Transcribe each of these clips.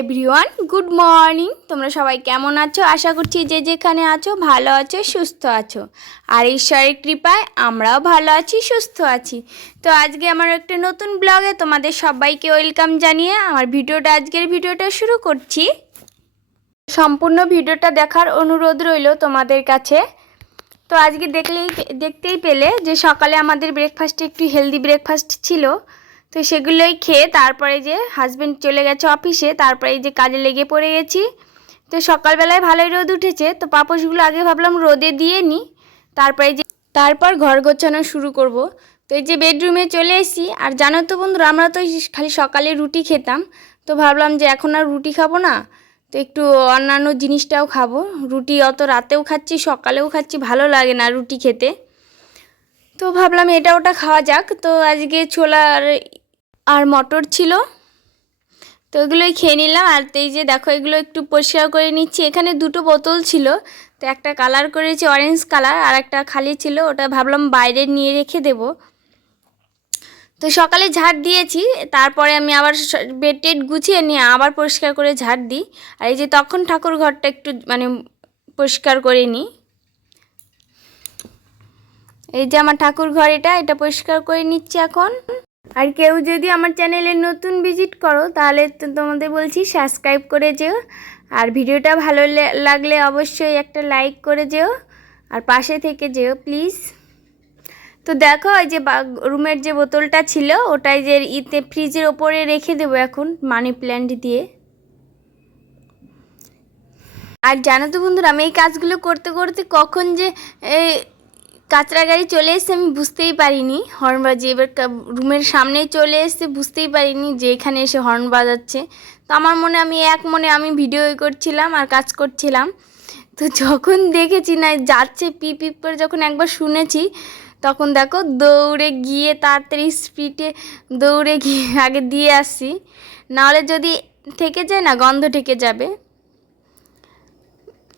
Everyone good morning তোমরা সবাই কেমন আছো? আশা করছি যে যেখানে আছো, ভালো আছো, সুস্থ আছো। আর ঈশ্বরের কৃপায় আমরাও ভালো আছি, সুস্থ আছি। তো আজকে আমার একটা নতুন ব্লগে তোমাদের সবাইকে ওয়েলকাম জানিয়ে আমার ভিডিওটা, আজকের ভিডিওটা শুরু করছি। সম্পূর্ণ ভিডিওটা দেখার অনুরোধ রইল তোমাদের কাছে। তো আজকে দেখলেই, দেখতেই পেলে যে সকালে আমাদের ব্রেকফাস্টে একটু হেলদি ব্রেকফাস্ট ছিল। তো সেগুলোই খেয়ে তারপরে যে হাজব্যান্ড চলে গেছে অফিসে তারপরে এই যে কাজে লেগে পড়ে গেছি। তো সকালবেলায় ভালোই রোদ উঠেছে, তো পাপোশগুলো আগে ভাবলাম রোদে দিয়ে নিই তারপরে যে তারপর ঘর গোছানো শুরু করব। তো এই যে বেডরুমে চলে এসেছি, আর জানো তো বন্ধুরা, আমরা তো খালি সকালে রুটি খেতাম। তো ভাবলাম যে এখন আর রুটি খাব না, তো একটু অন্যান্য জিনিসটাও খাব। রুটি অত রাতেও খাচ্ছি, সকালেও খাচ্ছি, ভালো লাগে না রুটি খেতে। তো ভাবলাম এটা ওটা খাওয়া যাক। তো আজকে ছোলার আর মটর ছিল। তো এগুলোই খেয়ে নিলাম। আর এই যে দেখো, এগুলো একটু পরিষ্কার করে নিচ্ছি। এখানে দুটো বোতল ছিল। তো একটা কালার করেছি অরেঞ্জ কালার, আর একটা খালি ছিল। ওটা ভাবলাম বাইরে নিয়ে রেখে দেব। তো সকালে ঝাড় দিয়েছি। তারপরে আমি আবার বেড টেড গুছিয়ে নিয়ে আবার পরিষ্কার করে ঝাড় দিই। আর এই যে তখন ঠাকুর ঘরটা একটু মানে পরিষ্কার করে নিই। এই যে আমার ঠাকুর ঘর এটা এটা পরিষ্কার করে নিচ্ছি এখন। আর কেউ যদি আমার চ্যানেলে নতুন ভিজিট করো, তাহলে তোমাদের বলছি সাবস্ক্রাইব করে যেও। আর ভিডিওটা ভালো লাগলে অবশ্যই একটা লাইক করে যেও আর পাশে থেকে যেও, প্লিজ। তো দেখো ওই যে রুমের যে বোতলটা ছিল, ওটাই যে ইতে ফ্রিজের ওপরে রেখে দেবো এখন মানি প্ল্যান্ট দিয়ে। আর জানো তো বন্ধুরা, আমি এই কাজগুলো করতে করতে কখন যে কাঁচরা গাড়ি চলে এসছে আমি বুঝতেই পারিনি। হর্ন বাজিয়ে এবার রুমের সামনেই চলে এসছে, বুঝতেই পারিনি যে এখানে এসে হর্ন বাজাচ্ছে। তো আমার মনে, আমি এক মনে আমি ভিডিও করছিলাম আর কাজ করছিলাম। তো যখন দেখেছি না, যাচ্ছে পি পিপ করে যখন একবার শুনেছি, তখন দেখো দৌড়ে গিয়ে তাড়াতাড়ি স্পিডে দৌড়ে গিয়ে আগে দিয়ে আসছি নাহলে যদি থেকে যায় না, গন্ধ ঠেকে যাবে।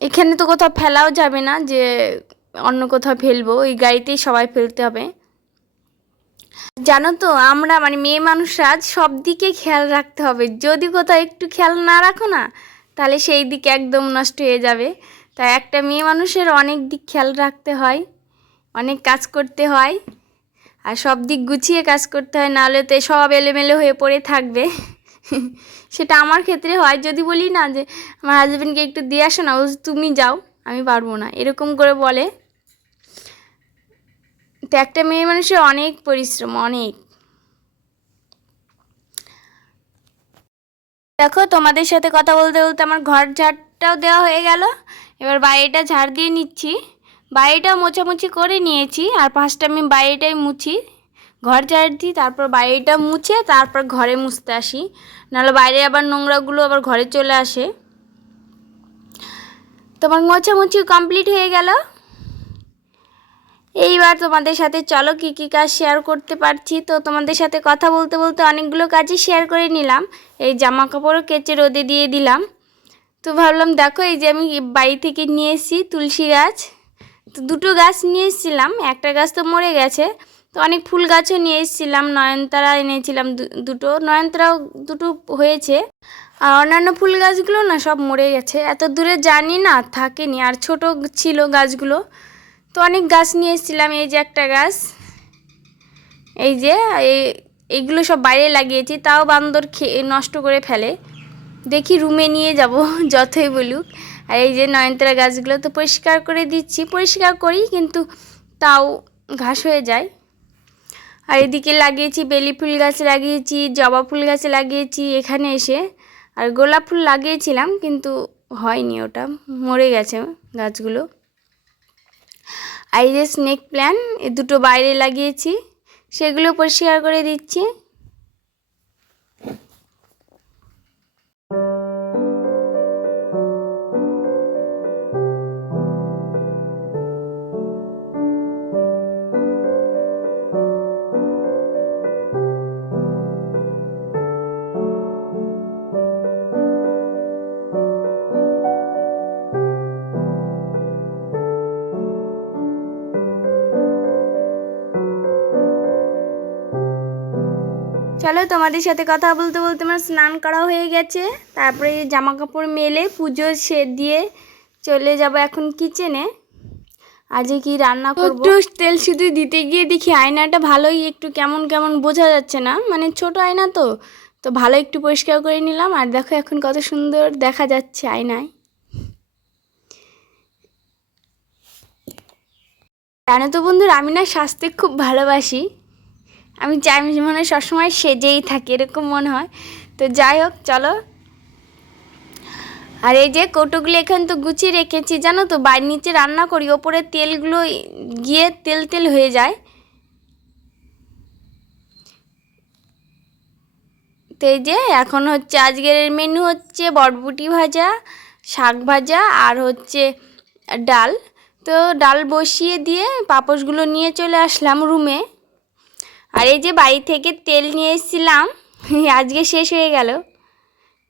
এখানে তো কোথাও ফেলাও যাবে না যে অন্য কোথাও ফেলব, ওই গাড়িতেই সবাই ফেলতে হবে। জানো তো, আমরা মানে মেয়ে মানুষরা সব দিকে খেয়াল রাখতে হবে। যদি কোথাও একটু খেয়াল না রাখো না, তাহলে সেই দিকে একদম নষ্ট হয়ে যাবে। তাই একটা মেয়ে মানুষের অনেক দিক খেয়াল রাখতে হয়, অনেক কাজ করতে হয়, আর সব দিক গুছিয়ে কাজ করতে হয়, নাহলে তো সব এলোমেলো হয়ে পড়ে থাকবে। সেটা আমার ক্ষেত্রে হয়। যদি বলি না যে, আমার হাজব্যান্ডকে একটু দিয়ে আসো না, ও তুমি যাও, আমি পারব না। এরকম করে বলে। তো একটা মেয়ে মানুষের অনেক পরিশ্রম, অনেক। দেখো, তোমাদের সাথে কথা বলতে বলতে আমার ঘর ঝাড়টাও দেওয়া হয়ে গেল। এবার বাইরেটা ঝাড় দিয়ে নিচ্ছি। বাইরেটাও মোছামুছি করে নিয়েছি, আর পাঁচটা আমি বাইরেটাই মুছি। ঘর ঝাড় দিই, তারপর বাইরেটা মুছে, তারপর ঘরে মুছতে আসি। নাহলে বাইরে আবার নোংরাগুলো আবার ঘরে চলে আসে। তোমার মোছামুছি কমপ্লিট হয়ে গেল। এইবার তোমাদের সাথে চলো কী কী কাজ শেয়ার করতে পারছি। তো তোমাদের সাথে কথা বলতে বলতে অনেকগুলো কাজই শেয়ার করে নিলাম। এই জামা কাপড়ও কেচে রোদে দিয়ে দিলাম। তো ভাবলাম, দেখো, এই যে আমি বাড়ি থেকে নিয়ে এসেছি তুলসী গাছ। তো দুটো গাছ নিয়ে এসেছিলাম, একটা গাছ তো মরে গেছে। তো অনেক ফুল গাছও নিয়ে এসেছিলাম, নয়নতারা এনেছিলাম দুটো। নয়নতারাও দুটো হয়েছে। আর অন্যান্য ফুল গাছগুলো না সব মরে গেছে। এত দূরে জানি না, থাকেনি। আর ছোট ছিল গাছগুলো। তো অনেক গাছ নিয়ে এসেছিলাম, এই যে একটা গাছ। এই যে এইগুলো সব বাইরে লাগিয়েছি, তাও বান্দর খেয়ে নষ্ট করে ফেলে। দেখি রুমে নিয়ে যাব, যতই বলুক। আর এই যে নয়নতারা গাছগুলো তো পরিষ্কার করে দিচ্ছি, পরিষ্কার করি, কিন্তু তাও ঘাস হয়ে যায়। আর এদিকে লাগিয়েছি বেলি ফুল গাছ লাগিয়েছি, জবা ফুল গাছ লাগিয়েছি এখানে এসে। আর গোলাপ ফুল লাগিয়েছিলাম, কিন্তু হয়নি ওটা, মরে গেছে গাছগুলো। আর যে স্নেক প্ল্যান এ দুটো বাইরে লাগিয়েছি সেগুলো পরিষ্কার করে দিচ্ছি। চলো তোমাদের সাথে কথা বলতে বলতে আমার স্নান করা হয়ে গেছে। তারপরে জামা কাপড় মেলে পুজো সে দিয়ে চলে যাব এখন কিচেনে আজকে কি রান্না করব? তেল শুধু দিতে গিয়ে দেখি আয়নাটা ভালোই একটু কেমন কেমন বোঝা যাচ্ছে না। মানে ছোট আয়না তো। তো ভালো একটু পরিষ্কার করে নিলাম। আর দেখো এখন কত সুন্দর দেখা যাচ্ছে আয়নায়। জানো তো বন্ধুরা, আমি না স্বাস্থ্য খুব ভালোবাসি। আমি চাই মনে হয় সবসময় সেজেই থাকি, এরকম মনে হয়। তো যাই হোক, চলো। আর এই যে কৌটোগুলো এখানে তো গুছিয়ে রেখেছি, জানো তো বাইর নিচে রান্না করি, ওপরে তেলগুলো গিয়ে তেল তেল হয়ে যায়। তো এই যে এখন হচ্ছে আজকের মেনু হচ্ছে বটবুটি ভাজা, শাক ভাজা আর হচ্ছে ডাল। তো ডাল বসিয়ে দিয়ে পাপোশগুলো নিয়ে চলে আসলাম রুমে আর এই যে বাড়ি থেকে তেল নিয়ে এসেছিলাম, আজকে শেষ হয়ে গেল।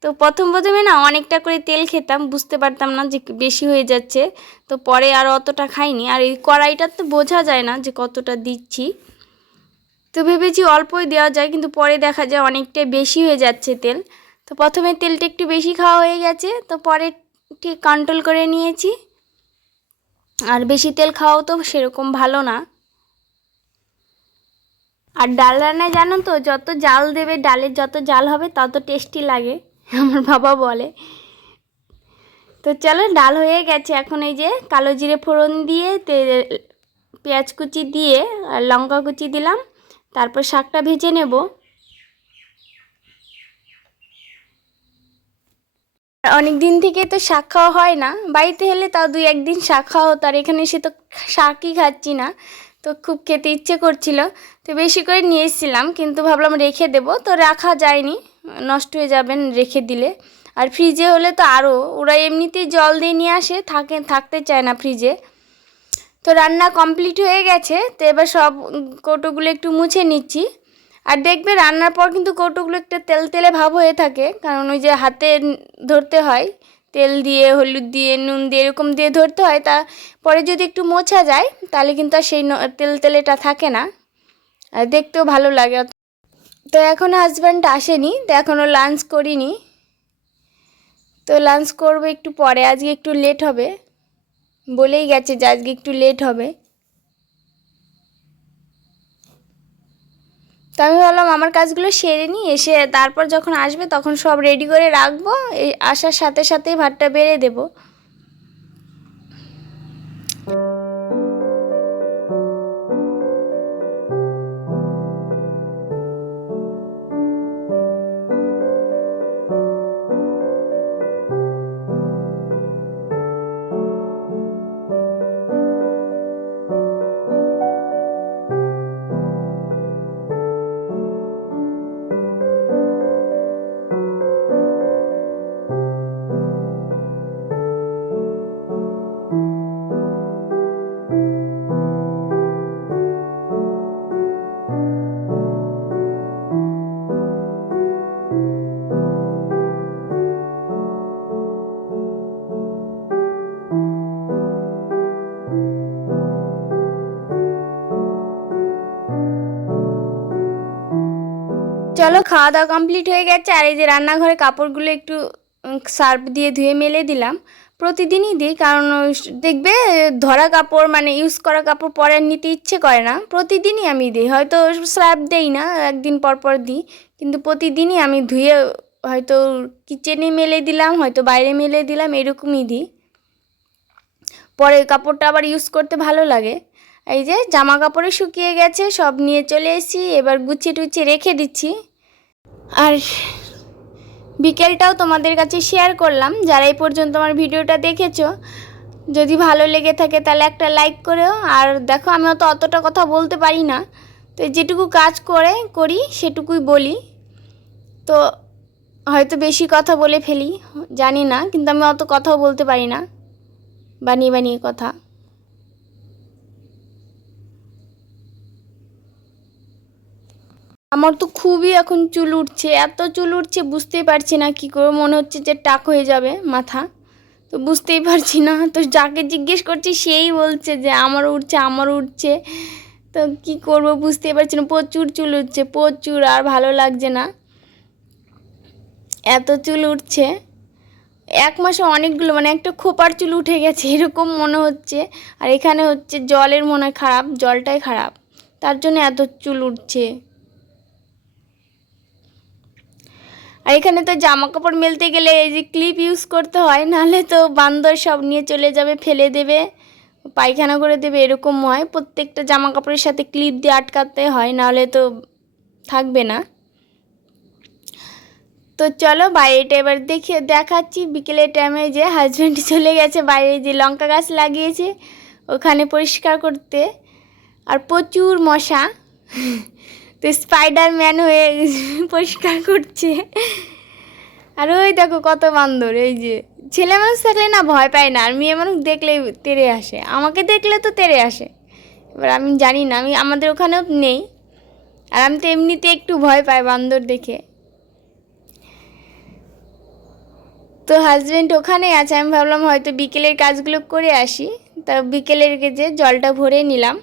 তো প্রথম প্রথমে না অনেকটা করে তেল খেতাম, বুঝতে পারতাম না যে বেশি হয়ে যাচ্ছে। তো পরে আর অতটা খাইনি। আর এই কড়াইটা তো বোঝা যায় না যে কতটা দিচ্ছি। তো ভেবেছি অল্পই দেওয়া যায়, কিন্তু পরে দেখা যায় অনেকটাই বেশি হয়ে যাচ্ছে তেল। তো প্রথমে তেলটা একটু বেশি খাওয়া হয়ে গেছে, তো পরে ঠিক কন্ট্রোল করে নিয়েছি। আর বেশি তেল খাওয়াও তো সেরকম ভালো না। আর ডাল রান্নায় জানো তো, যত জাল দেবে, ডালের যত জাল হবে, তত টেস্টি লাগে, আমার বাবা বলে। তো চলো, ডাল হয়ে গেছে। এখন এই যে কালো জিরে ফোড়ন দিয়ে পেঁয়াজ কুচি দিয়ে, আর লঙ্কা কুচি দিলাম। তারপর শাকটা ভেজে নেব। অনেক দিন থেকে তো শাক খাওয়া হয় না। বাড়িতে হলে তাও দুই একদিন শাক খাওয়া হতো, আর এখানে এসে তো শাকই খাচ্ছি না। তো খুব খেতে ইচ্ছে করছিল। তো বেশি করে নিয়ে এসেছিলাম, কিন্তু ভাবলাম রেখে দেবো। তো রাখা যায়নি, নষ্ট হয়ে যাবেন রেখে দিলে। আর ফ্রিজে হলে তো আরও ওরা এমনিতেই জল দিয়ে নিয়ে আসে, থাকে, থাকতে চায় না ফ্রিজে তো রান্না কমপ্লিট হয়ে গেছে, তো এবার সব কৌটোগুলো একটু মুছে নিচ্ছি। আর দেখবে রান্নার পর কিন্তু কৌটোগুলো একটু তেল তেলে ভাব হয়ে থাকে, কারণ ওই যে হাতে ধরতে হয় তেল দিয়ে, হলুদ দিয়ে, নুন দিয়ে এরকম দিয়ে ধরতে হয়। তা পরে যদি একটু মোছা যায়, তাহলে কিন্তু আর সেই তেল, তেলেটা থাকে না। আর দেখতেও ভালো লাগে। তো এখন হাজব্যান্ড আসেনি, তো এখনও লাঞ্চ করিনি। তো লাঞ্চ করব একটু পরে, আজকে একটু লেট হবে। বলেই গেছে যে আজকে একটু লেট হবে। তো আমি ভাবলাম আমার কাজগুলো সেরে নিই, এসে তারপর যখন আসবে তখন সব রেডি করে রাখব আসার সাথে সাথেই ভাতটা বেড়ে দেবো। চলো খাওয়া দাওয়া কমপ্লিট হয়ে গেছে। আর এই যে রান্নাঘরে কাপড়গুলো একটু সার্ফ দিয়ে ধুয়ে মেলে দিলাম। প্রতিদিনই দিই, কারণ দেখবে, ধরা কাপড় মানে ইউজ করা কাপড় পরে নিতে ইচ্ছে করে না। প্রতিদিনই আমি দিই। হয়তো সার্ফ দেই না, একদিন পর পর দিই। কিন্তু প্রতিদিনই আমি ধুয়ে, হয়তো কিচেনে মেলে দিলাম, হয়তো বাইরে মেলে দিলাম, এরকমই দিই। পরে কাপড়টা আবার ইউজ করতে ভালো লাগে। এই যে, জামা কাপড়ে শুকিয়ে গেছে, সব নিয়ে চলে এসেছি। এবার গুছিয়ে টুচিয়ে রেখে দিচ্ছি। আর বিকেলটাও তোমাদের কাছে শেয়ার করলাম। যারা এই পর্যন্ত আমার ভিডিওটা দেখেছ, যদি ভালো লেগে থাকে তাহলে একটা লাইক করেও। আর দেখো, আমি অত অতটা কথা বলতে পারি না। তো যেটুকু কাজ করে, করি, সেটুকুই বলি। তো হয়তো বেশি কথা বলে ফেলি, জানি না, কিন্তু আমি অত কথাও বলতে পারি না। বানিয়ে বানিয়ে কথা। আমার তো খুবই এখন চুল উঠছে, এত চুল উঠছে বুঝতেই পারছি না কি করে মনে হচ্ছে যে টাক হয়ে যাবে মাথা। তো বুঝতেই পারছি না। তো যাকে জিজ্ঞেস করছি সেই বলছে যে আমার উঠছে আমার উঠছে। তো কি করব বুঝতেই পারছি না। প্রচুর চুল উঠছে, প্রচুর, আর ভালো লাগছে না। এত চুল উঠছে। এক মাসে অনেকগুলো মানে একটা খোপার চুল উঠে গেছে, এরকম মনে হচ্ছে। আর এখানে হচ্ছে জলের মনে খারাপ, জলটাই খারাপ। তার জন্য এত চুল উঠছে। আর এখানে তো জামা কাপড় মেলতে গেলে এই যে ক্লিপ ইউজ করতে হয়, নাহলে তো বান্দর সব নিয়ে চলে যাবে, ফেলে দেবে, পায়খানা করে দেবে, এরকম হয়। প্রত্যেকটা জামা কাপড়ের সাথে ক্লিপ দিয়ে আটকাতে হয়, নাহলে তো থাকবে না। তো চলো বাইরেটা এবার দেখে দেখাচ্ছি, বিকেলের টাইমে যে হাজব্যান্ড চলে গেছে, বাইরে যে লঙ্কা গাছ লাগিয়েছে, ওখানে পরিষ্কার করতে। আর প্রচুর মশা। তো স্পাইডার ম্যান হয়ে পরিষ্কার করছে। আর ওই দেখো কত বান্দর, এই যে। ছেলে মানুষ থাকলে না ভয় পায় না, আর মেয়ে মানুষ দেখলে তেরে আসে। আমাকে দেখলে তো তেড়ে আসে। এবার আমি জানি না, আমি, আমাদের ওখানেও নেই। আর আমি তো এমনিতে একটু ভয় পাই বান্দর দেখে। তো হাজব্যান্ড ওখানেই আছে, আমি ভাবলাম হয়তো বিকেলের কাজগুলো করে আসি। তা বিকেলের যে জলটা ভরে নিলাম।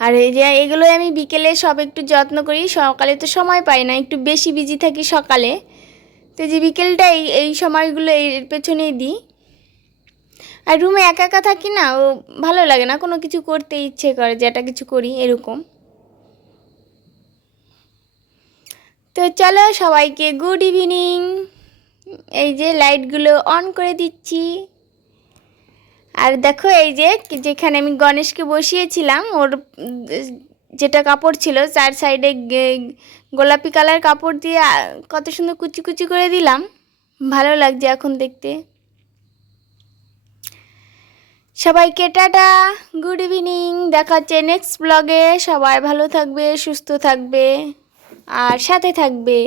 আর এই যে এগুলো আমি বিকেলে সব একটু যত্ন করি, সকালে তো সময় পাই না, একটু বেশি বিজি থাকি সকালে। তো যে বিকেলটা এই এই সময়গুলো এর পেছনেই দিই। আর রুমে একা একা থাকি না, ও ভালো লাগে না, কোনো কিছু করতে ইচ্ছে করে যে একটা কিছু করি, এরকম। তো চলো সবাইকে গুড ইভিনিং এই যে লাইটগুলো অন করে দিচ্ছি। আর দেখো এই যে যেখানে আমি গণেশকে বসিয়েছিলাম, ওর, যেটা কাপড় ছিল, চার সাইডে গোলাপি কালার কাপড় দিয়ে কত সুন্দর কুচি কুচি করে দিলাম। ভালো লাগছে এখন দেখতে। সবাইকে টাটা, গুড ইভিনিং, দেখা হচ্ছে নেক্সট ব্লগে সবাই ভালো থাকবে, সুস্থ থাকবে, আর সাথে থাকবে।